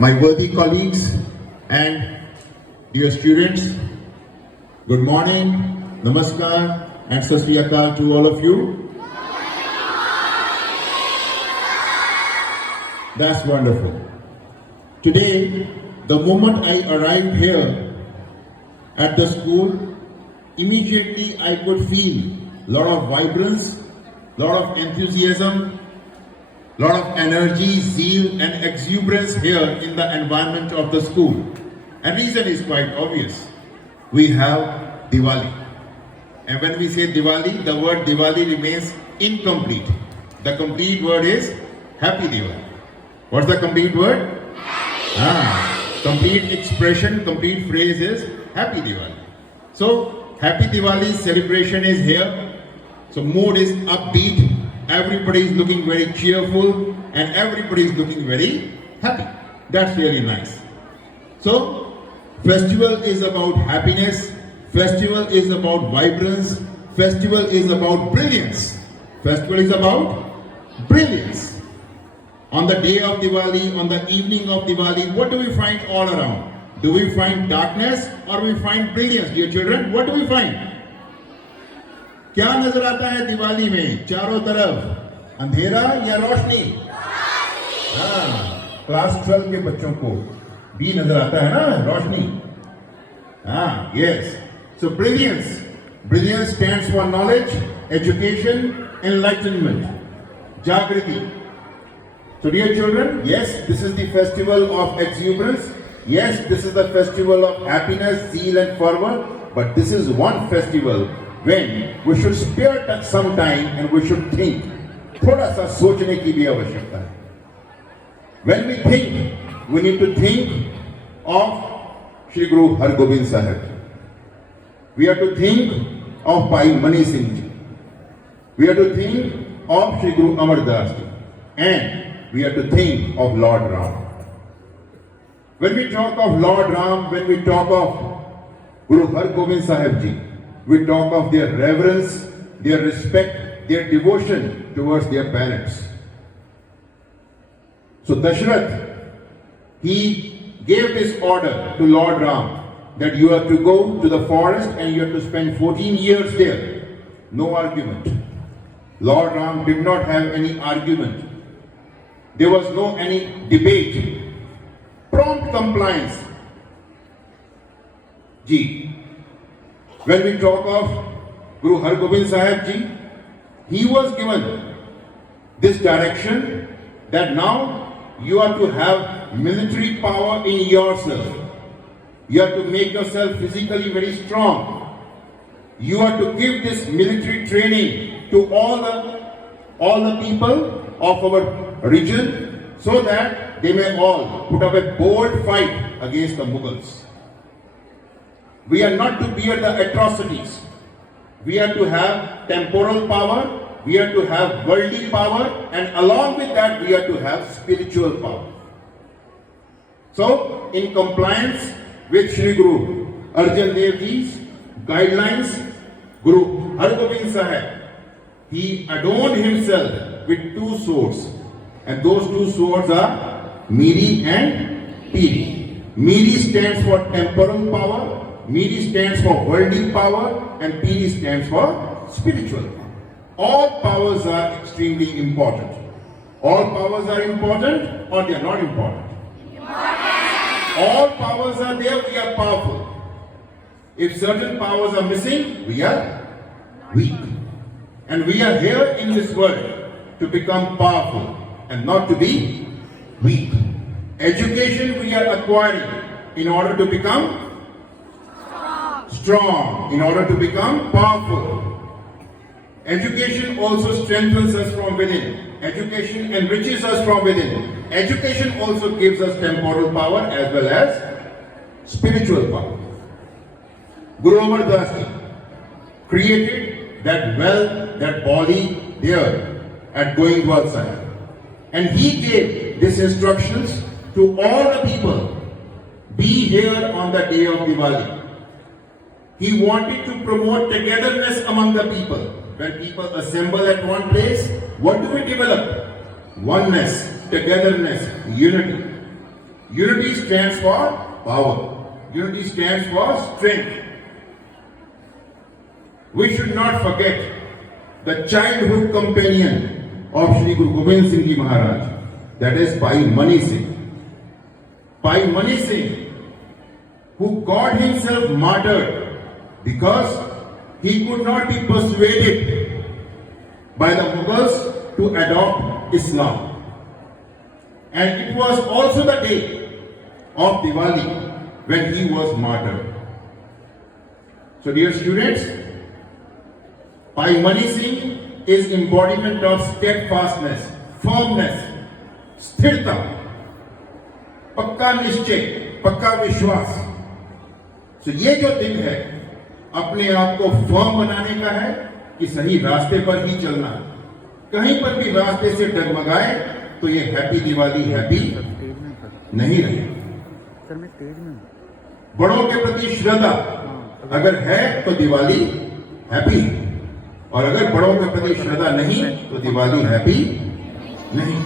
my worthy colleagues and dear students, good morning, namaskar and sat sri akal to all of you. That's wonderful. Today, the moment I arrived here at the school, immediately I could feel a lot of vibrance, a lot of enthusiasm, lot of energy, zeal and exuberance here in the environment of the school. And reason is quite obvious. We have Diwali. And when we say Diwali, the word Diwali remains incomplete. The complete word is Happy Diwali. What's the complete word? Complete expression, complete phrase is Happy Diwali. So, Happy Diwali celebration is here. So, mood is upbeat. Everybody is looking very cheerful and everybody is looking very happy. That's really nice. So, festival is about happiness. Festival is about vibrance. Festival is about brilliance. Festival is about brilliance. On the day of Diwali, on the evening of Diwali, what do we find all around? Do we find darkness or we find brilliance, dear children? What do we find? क्या नजर आता है दिवाली में? चारों तरफ अंधेरा या रोशनी? Class 12 के बच्चों को भी नजर आता है ना रोशनी? Yes. So brilliance. Brilliance stands for knowledge, education, enlightenment, Jagriti. So dear children, yes, this is the festival of exuberance. Yes, this is the festival of happiness, zeal and fervor. But this is one festival when we should spare some time and we should think. थोड़ा सा सोचने की भी आवश्यकता है. When we think, we need to think of Shri Guru Har Gobind Sahib. We have to think of Bhai Mani Singh Ji. We have to think of Shri Guru Amar Das Ji. And we have to think of Lord Ram. When we talk of Lord Ram, when we talk of Guru Har Gobind Sahib Ji, we talk of their reverence, their respect, their devotion towards their parents. So Dashrath, he gave this order to Lord Ram that you have to go to the forest and you have to spend 14 years there. No argument. Lord Ram did not have any argument. There was no any debate. Prompt compliance. Ji. When we talk of Guru Har Gobind Sahib Ji, he was given this direction that now you have to have military power in yourself. You have to make yourself physically very strong. You have to give this military training to all the people of our region so that they may all put up a bold fight against the Mughals. We are not to bear the atrocities. We are to have temporal power, we are to have worldly power, and along with that we are to have spiritual power. So, in compliance with Shri Guru Arjan Dev Ji's guidelines, Guru Har Gobind Sahib, he adorned himself with two swords. And those two swords are Miri and Piri. Miri stands for temporal power, Miri stands for worldly power, and Piri stands for spiritual power. All powers are extremely important. All powers are important or they are not important? All powers are there, we are powerful. If certain powers are missing, we are weak. And we are here in this world to become powerful and not to be weak. Education we are acquiring in order to become strong, in order to become powerful. Education also strengthens us from within. Education enriches us from within. Education also gives us temporal power as well as spiritual power. Guru Amar Das Ji created that wealth, that body there at Goindwal Sahib. And he gave these instructions to all the people. Be here on the day of Diwali. He wanted to promote togetherness among the people. When people assemble at one place, what do we develop? Oneness, togetherness, unity. Unity stands for power. Unity stands for strength. We should not forget the childhood companion of Shri Guru Gobind Singh Ji Maharaj, that is Bhai Mani Singh. Bhai Mani Singh, who got himself martyred because he could not be persuaded by the Mughals to adopt Islam. And it was also the day of Diwali when he was martyred. So dear students, Bhai Mani Singh is embodiment of steadfastness, firmness, स्थिरता, पक्का निश्चय, पक्का विश्वास. तो ये जो दिन है अपने आप को फर्म बनाने का है कि सही रास्ते पर ही चलना. कहीं पर भी रास्ते से डगमगाए तो ये हैप्पी दिवाली हैप्पी नहीं रहे. बड़ों के प्रति श्रद्धा अगर है तो दिवाली हैप्पी, और अगर बड़ों के प्रति श्रद्धा नहीं तो दिवाली हैप्पी नहीं.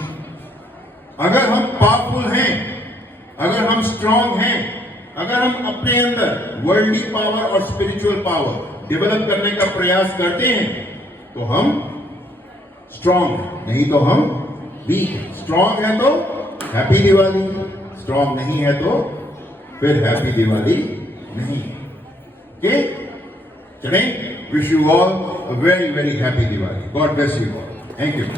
अगर हम पावरफुल हैं, अगर हम स्ट्रांग हैं, अगर हम अपने अंदर वर्ल्डली पावर और स्पिरिचुअल पावर डेवलप करने का प्रयास करते हैं तो हम स्ट्रांग, नहीं तो हम वीक. स्ट्रांग है तो हैप्पी दिवाली, स्ट्रांग नहीं है तो फिर हैप्पी दिवाली नहीं. ओके, चलें. Wish you all a very, very happy Diwali. God bless you all. Thank you.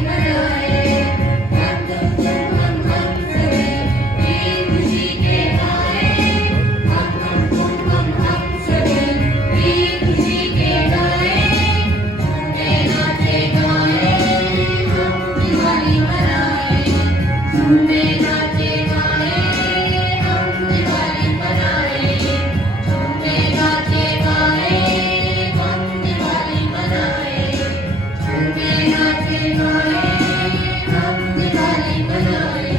मनाए, हम सभी ईद खुशी के गाए, हम सभी ईद खुशी के गाए, झूमे नाचे गाए, हम दिवाली मनाए, झूमे नाचे गाए, हम दिवाली मनाए, झूमे नाचे गाए, हम दिवाली मनाए, झूमे नाचे गाए, हम दिवाली मनाए।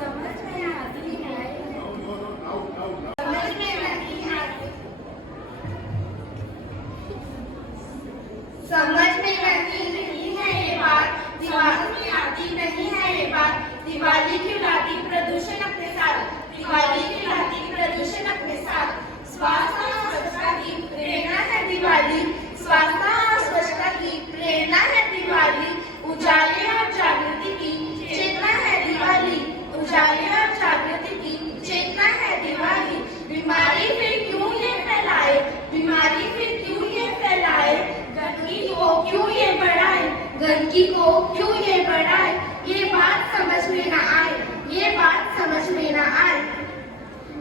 समझ में आती है, समझ में नहीं आती, समझ में आती नहीं है ये बात, दिमाग में आती नहीं है ये बात, दिवाली क्यों लाती प्रदूषण अपने साथ, दिवाली क्यों लाती प्रदूषण अपने साथ, स्वास्थ्य और स्वच्छता की प्रेरणा है दिवाली, स्वास्थ्य और स्वच्छता की प्रेरणा है दिवाली, उजाले और जागृति की चेतना है दिवाली, उजाले और जागृति की चेतना है दिवाली, बीमारी फिर क्यों ये फैलाए, बीमारी फिर क्यों ये फैलाए, गंदगी को क्यों ये बढ़ाए, गंदगी को क्यों ये बढ़ाए, ये बात समझ में ना आए, ये बात समझ में ना आए।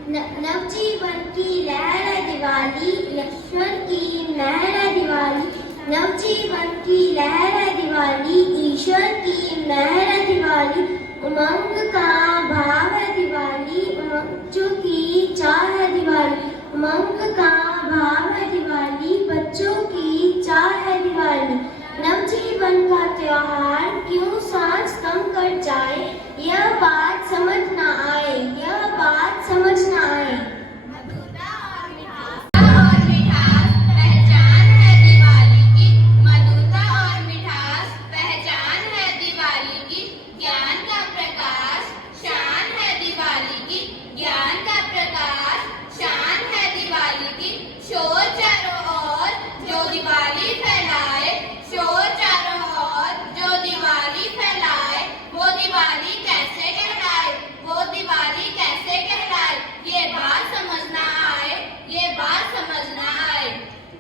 नवजीवन की लहर है दिवाली, लक्ष्मण की महर है दिवाली, नवजीवन की लहर है दिवाली, ईश्वर की महर है दिवाली, उमंग का भाव है दिवाली, बच्चों की चाह है दिवाली, उमंग का भाव है दिवाली, बच्चों की चाह है दिवाली, नवजीवन का त्योहार क्यों सांस कम कर जाए, यह बात समझ ना आए, यह बात समझ ना आए। मधुरता और मिठास पहचान है दिवाली की, मधुरता और मिठास पहचान है दिवाली की, ज्ञान का प्रकाश शान है दिवाली की, ज्ञान का प्रकाश शान है दिवाली की, शोर चारों ओर जो दिवाली फैलाए, शोर चारों ओर जो दिवाली फैलाए, वो दिवाली कैसे कहलाए, वो दिवाली कैसे कहलाए, ये बात समझना आए, ये बात समझना आए।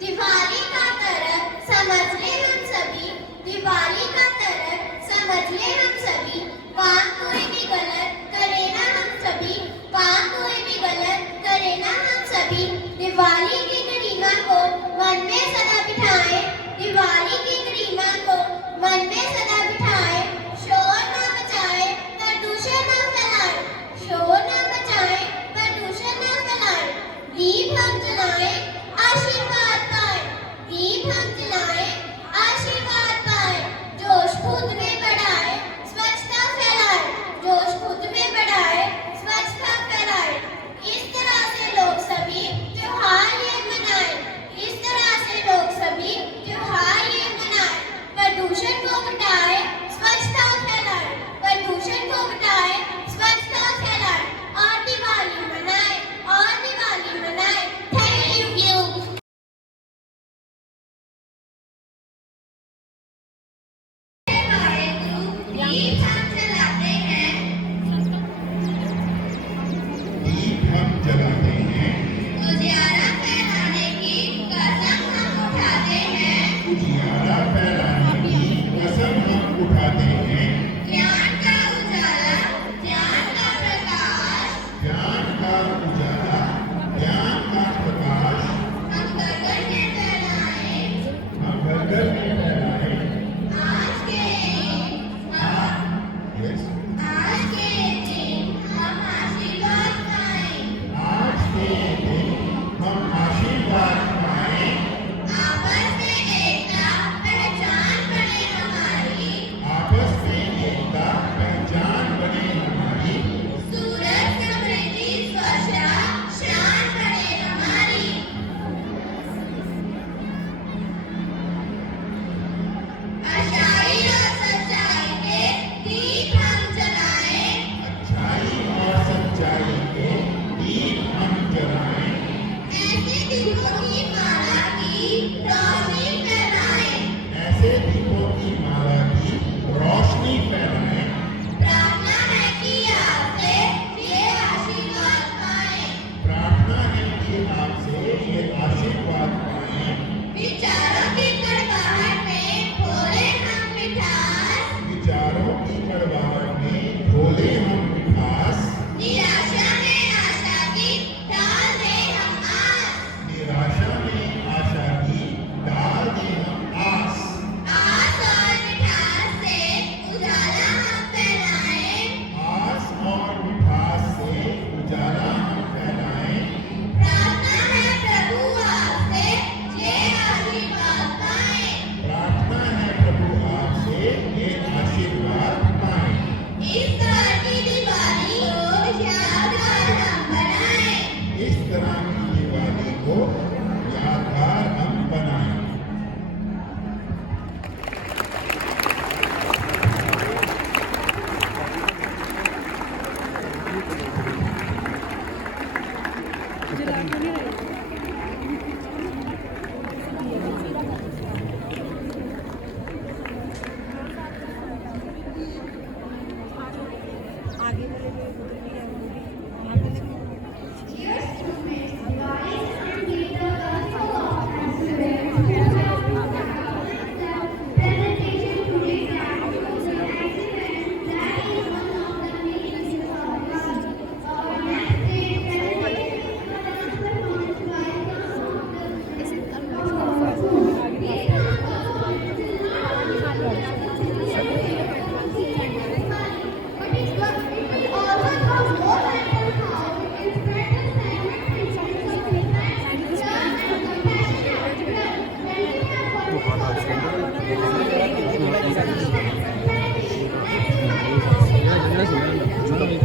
दिवाली का तरफ समझ ले हम सभी, दिवाली का तरफ समझ ले हम सभी, काम कोई भी गलत करे ना हम सभी, काम कोई भी गलत करे ना हम सभी, दिवाली की गरिमा को मन में सदा बिठाए, दिवाली की गरिमा को मन में सदा बिठाए, शोर ना मचाए प्रदूषण ना फैलाए, शोर ना मचाए प्रदूषण ना फैलाए, दीप हम जलाए आशीर्वाद पाए, दीप हम जलाए आशीर्वाद पाए, जोश खुद में बढ़ाए स्वच्छता फैलाए, जोश खुद में बढ़ाए स्वच्छता फैलाए, इस तरह से लोग सभी त्योहार ये मनाए, इस तरह से लोग सभी त्योहार ये मनाए, प्रदूषण को घटाए स्वच्छता फैलाए, प्रदूषण को घटाए स्वच्छता फैलाए, और दिवाली मनाए, और दिवाली मनाए। Thank you.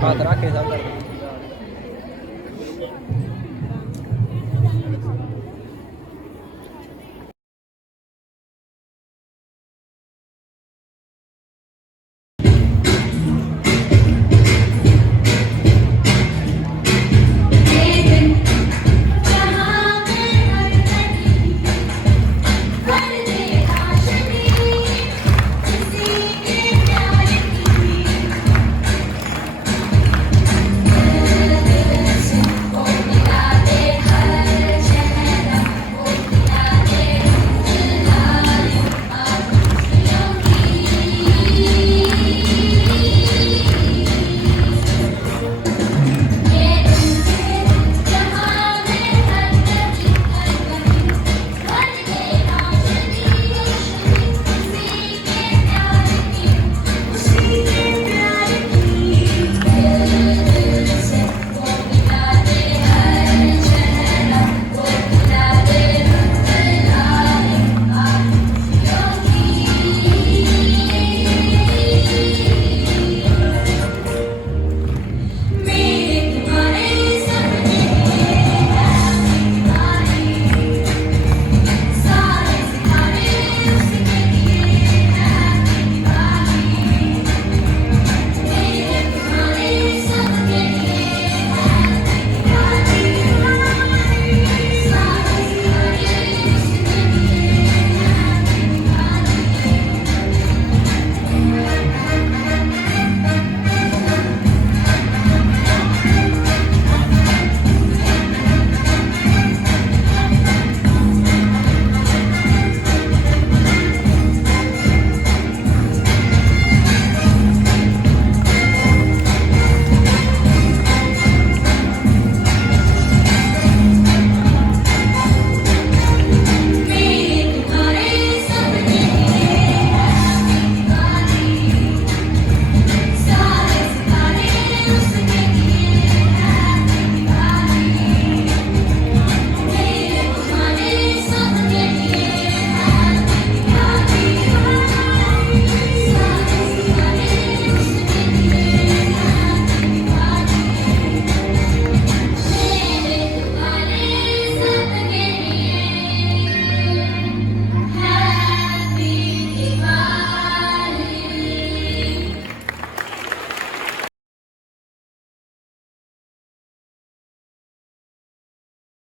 हाथ रख के सब कर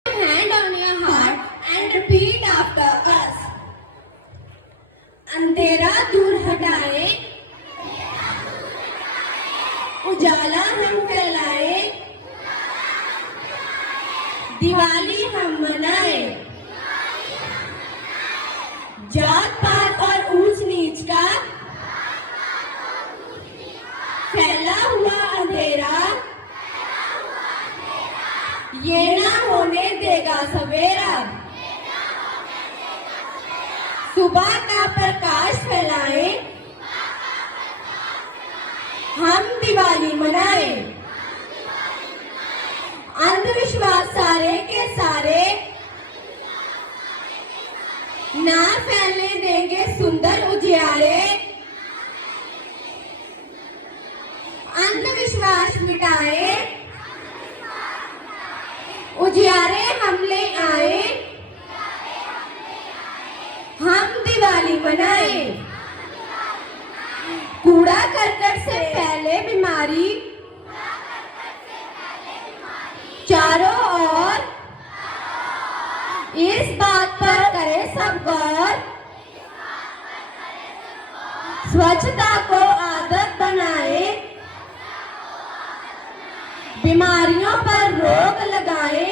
Hand on your heart and repeat after us. अंधेरा दूर हटाए, उजाला हम फैलाए, दिवाली हम मनाए। जात पात और ऊंच नीच का फैला हुआ अंधेरा ये ना होने देगा सवेरा। सुबह का प्रकाश फैलाए, हम दिवाली मनाए। अंधविश्वास सारे के सारे ना फैलने देंगे सुंदर उजियारे। अंधविश्वास मिटाए, उजियारे हम ले आए, हम दिवाली मनाए। कूड़ा करकट से फैले बीमारी चारों ओर सब गौर, स्वच्छता को आदत बनाए, बीमारियों पर रोक लगाए,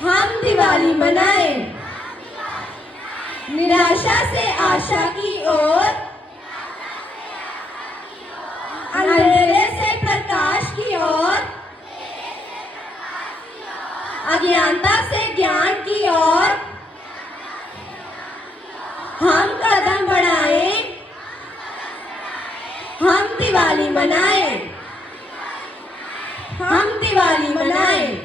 हम दिवाली मनाएं। निराशा से आशा की ओर, अंधेरे से प्रकाश की ओर, अज्ञानता से ज्ञान की ओर हम कदम बढ़ाएं, हम दिवाली मनाएं, हम दिवाली मनाएं।